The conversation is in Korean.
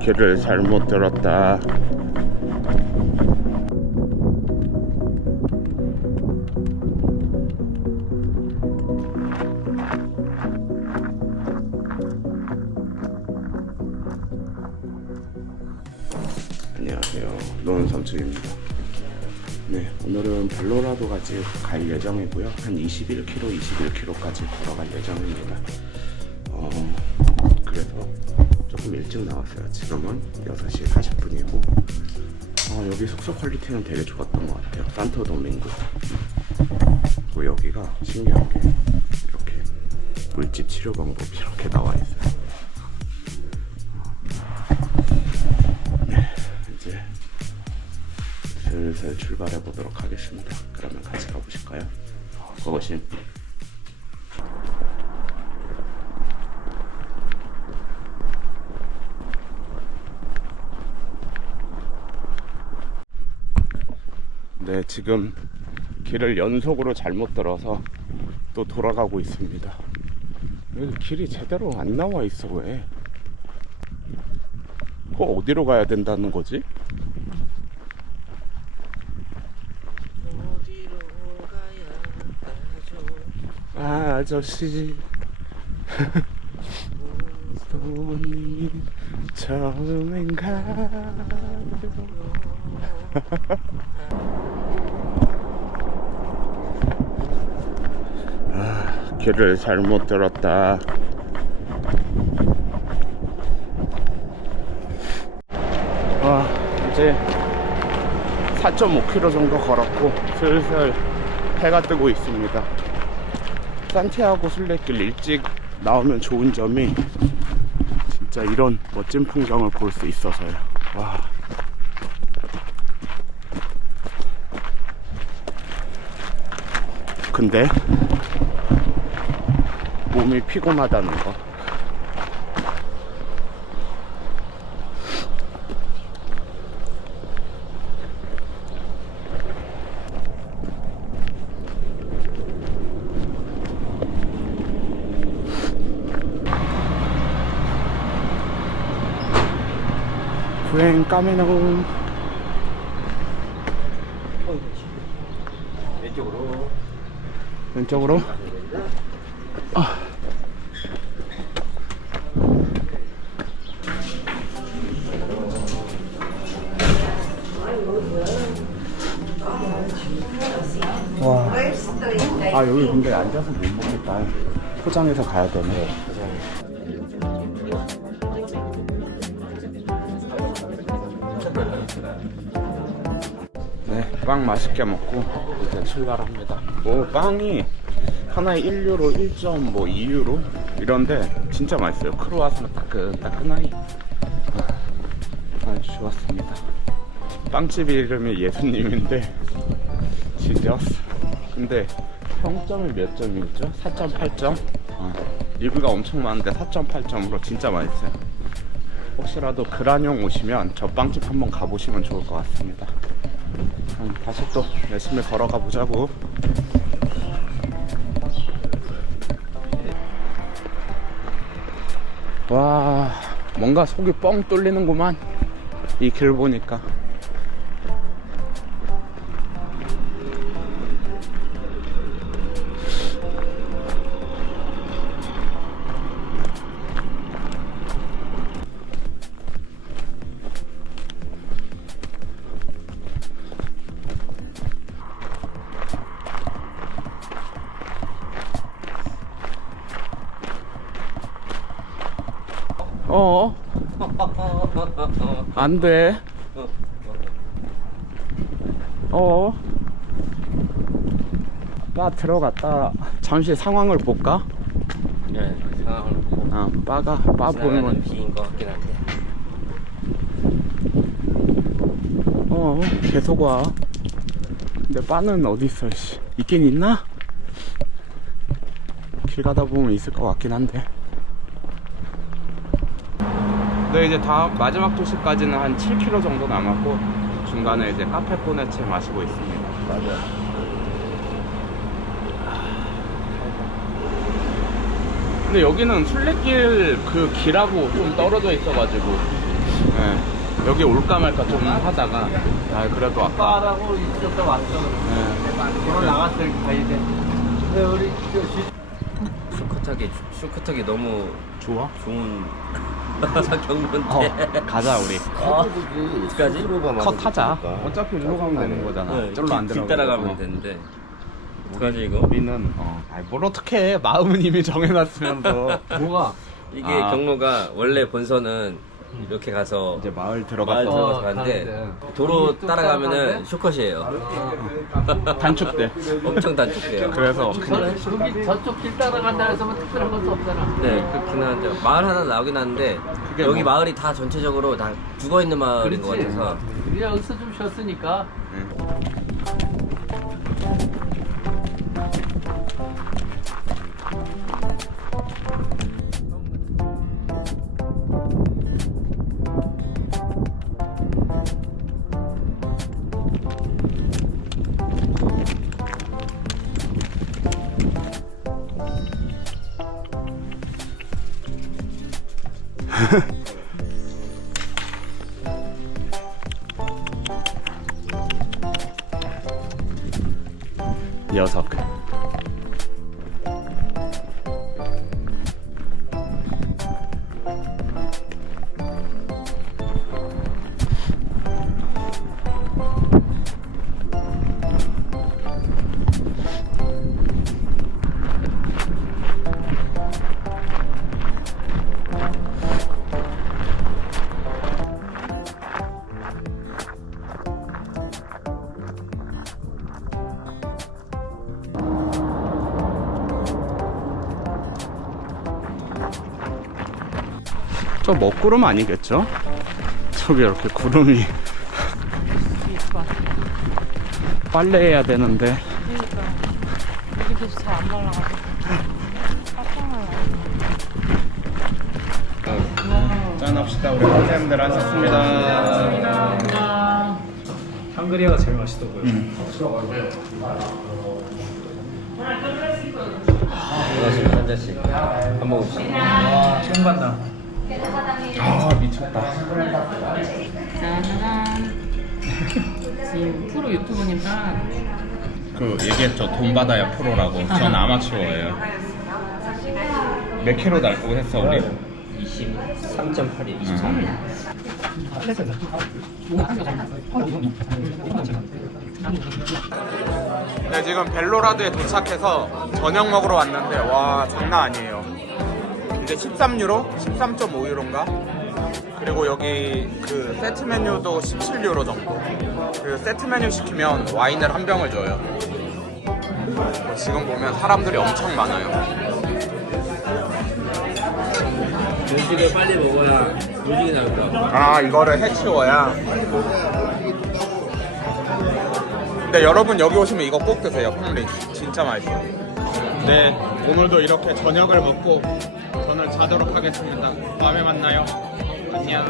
길을 잘못 들었다. 안녕하세요. 노은 삼촌입니다. 네, 오늘은 벨로라도까지 갈 예정이고요. 한 21km, 21km까지 걸어갈 예정입니다. 어, 그래서 조금 일찍 나왔어요. 지금은 6시 40분이고, 어, 여기 숙소 퀄리티는 되게 좋았던 것 같아요. 산토 도밍고. 그리고 여기가 신기한 게 이렇게 물집 치료 방법이 이렇게 나와 있어요. 네, 이제 슬슬 출발해 보도록 하겠습니다. 그러면 같이 가보실까요? 그 지금 길을 연속으로 잘못 들어서 또 돌아가고 있습니다. 길이 제대로 안 나와 있어 왜? 그거 어디로 가야 된다는 거지? 어디로 가야? 아저씨 돈이 처음인가 아, 길을 잘못 들었다 와 이제 4.5km 정도 걸었고 슬슬 해가 뜨고 있습니다 산티아고 순례길 일찍 나오면 좋은 점이 진짜 이런 멋진 풍경을 볼 수 있어서요. 와. 근데 몸이 피곤하다는 거. 후행 까메노 왼쪽으로 왼쪽으로 아. 와. 아 여기 근데 앉아서 못 먹겠다. 포장해서 가야 되네. 네, 빵 맛있게 먹고 이제 출발합니다. 오, 빵이 하나에 1유로, 1점 뭐 2유로 이런데 진짜 맛있어요. 크로와상 따끈따끈하니 아, 아주 좋았습니다. 빵집 이름이 예수님인데 진짜스. 근데 평점이 몇 점이죠? 4.8점? 어, 리뷰가 엄청 많은데 4.8점으로 진짜 맛있어요. 혹시라도 그란용 오시면 저 빵집 한번 가보시면 좋을 것 같습니다. 그럼 다시 또 열심히 걸어가 보자고. 와, 뭔가 속이 뻥 뚫리는구만. 이 길 보니까. 어? 안 돼. 어? 바 들어갔다 잠시 상황을 볼까? 네, 상황을 보고 아, 바가 바 보면 비인 것 같긴 한데 어 계속 와. 근데 바는 어디 있어? 씨. 있긴 있나? 길 가다 보면 있을 것 같긴 한데. 네 이제 다음 마지막 도시까지는 한 7km 정도 남았고 중간에 이제 카페 포네체 마시고 있습니다. 맞아요. 근데 여기는 순례길 그 길하고 좀 떨어져 있어가지고 여기 올까 말까 좀 하다가 아 그래도 아까 빠라고 있었다 왔어. 네. 나갔을 가야 돼. 근데 우리 저 슈커탁이 슈커탁이 너무 좋아? 좋은 경건데. 어 가자 우리 아, 어떡하지? 컷 하자 어차피 일로 가면 되는 거잖아 네, 절로 안 뒤- 들어가 뒤따라가면 되는데. 어떡하지 이거? 우리는 어. 아이 뭘 어떻게 해 마음은 이미 정해놨으면서 뭐가? 이게 아. 경로가 원래 본선은 이렇게 가서 이제 마을 마을 들어가서 들어가서 어, 가는데 가는데. 도로 또 따라가면은? 쇼컷이에요. 단축돼 엄청 단축돼요. 그래서 그냥 저, 거기 저쪽 길 따라간다 해서 뭐 특별한 것도 없잖아. 네, 그렇긴 한데 마을 하나 나오긴 하는데 여기 뭐- 마을이 다 전체적으로 다 죽어 있는 마을인 것 같아서 우리 여기서 좀 쉬었으니까 녀석 저 먹구름 아니겠죠? 저기 이렇게 구름이 빨래해야 되는데 그러니까 여기도 잘안 깜짝 놀랐네. 짠합시다 우리 선생님들 하셨습니다 샹그리아가 제일 맛있더고요. 고맙습니다 한 잔씩 한 모금씩 와, 처음 간다. 아 미쳤다. 짜자잔. 지금 프로 유튜브니까. 그 얘기했죠. 돈 받아야 프로라고. 전 아마추어예요. 몇 킬로 날 거고 했어 우리? 23.8이 23. 네 지금 벨로라드에 도착해서 저녁 먹으러 왔는데 와 장난 아니에요 이제 13유로? 13.5유로인가? 그리고 여기 그 세트 메뉴도 17유로 정도. 그 세트 메뉴 시키면 와인을 한 병을 줘요. 지금 보면 사람들이 엄청 많아요. 음식을 빨리 먹어야 음식이 나올 거야. 아 이거를 해치워야. 근데 여러분 여기 오시면 이거 꼭 드세요. 콩리 진짜 맛있어요 네 오늘도 이렇게 저녁을 먹고 저는 자도록 하겠습니다. 다음에 만나요. 안녕